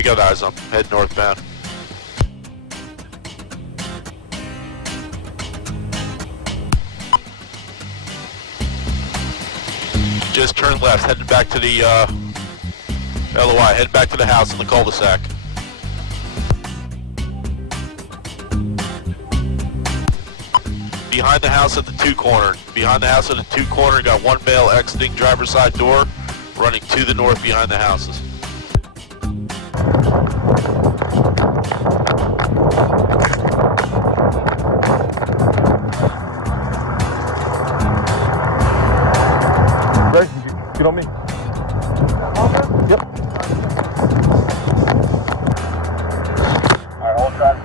we got eyes on. Head northbound. Just turn left, heading back to the LOI. Head back to the house in the cul-de-sac. Behind the house at the two corner. Behind the house at the two corner, got one male exiting driver's side door, running to the north behind the houses. Get on me. Yep. Alright, all traffic.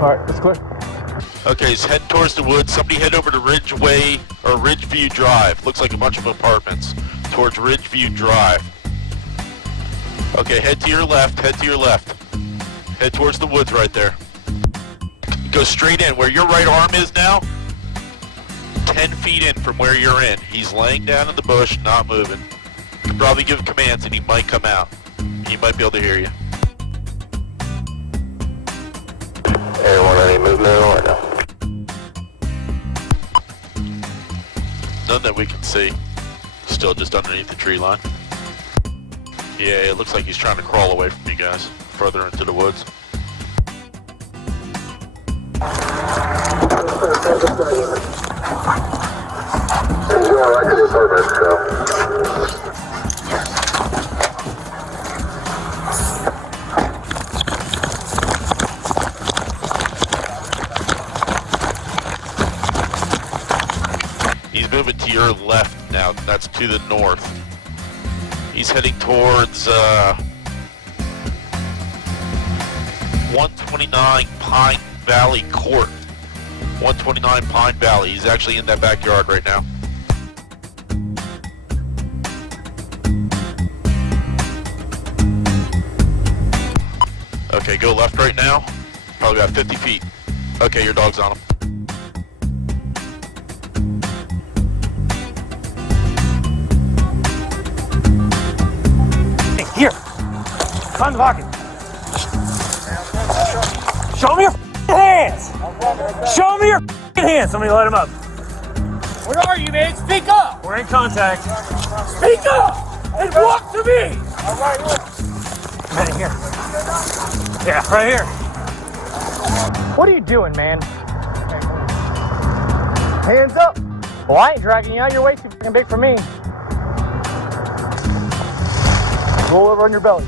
Alright, it's clear. Okay, he's heading towards the woods. Somebody head over to Ridgeway or Ridgeview Drive. Looks like a bunch of apartments. Towards Ridgeview Drive. Okay, head to your left, head to your left. Head towards the woods right there. Go straight in. Where your right arm is now, 10 feet in from where you're in. He's laying down in the bush, not moving. You can probably give commands and he might come out. He might be able to hear you. Anyone ready to move now or no? None that we can see. Still just underneath the tree line. Yeah, it looks like he's trying to crawl away from you guys, further into the woods. He's moving to your left now. That's to the north. He's heading towards 129 Pine Valley Court. 129 Pine Valley. He's actually in that backyard right now. Okay, go left right now. Probably about 50 feet. Okay, your dog's on him. Here, find the pocket. Show me your hands. Show me your hands. Somebody let him up. Where are you, man? Speak up. We're in contact. Speak up and walk to me. Right here. Yeah, right here. What are you doing, man? Hands up. Well, I ain't dragging you out. You're way too fucking big for me. Roll over on your belly.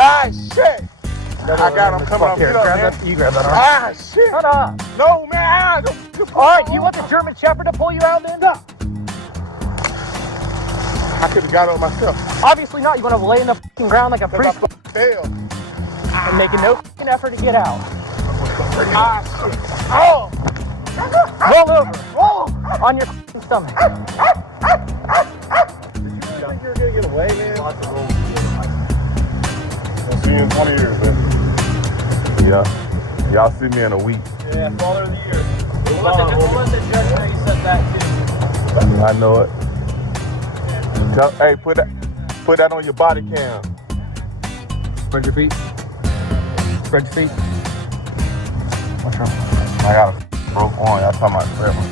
Ah, shit! I got him coming up here. You grab that arm. Ah, shit! Shut up. No, man! All right, you want the German Shepherd to pull you out then? I could have got on myself. Obviously not. You want to lay in the fucking ground like a priest Fail. and making no fucking effort to get out. Ah, shit. Oh! Roll over. Roll on your fucking stomach. Did you really think you were going to get away, man? I'll see you in 20 years, man. Yeah. Y'all see me in a week. Yeah, Father of the Year. We'll let the judge know you said that too. I know it. Hey, put that on your body cam. Spread your feet. Spread your feet. What's wrong? I got a broke arm. Y'all talking about forever.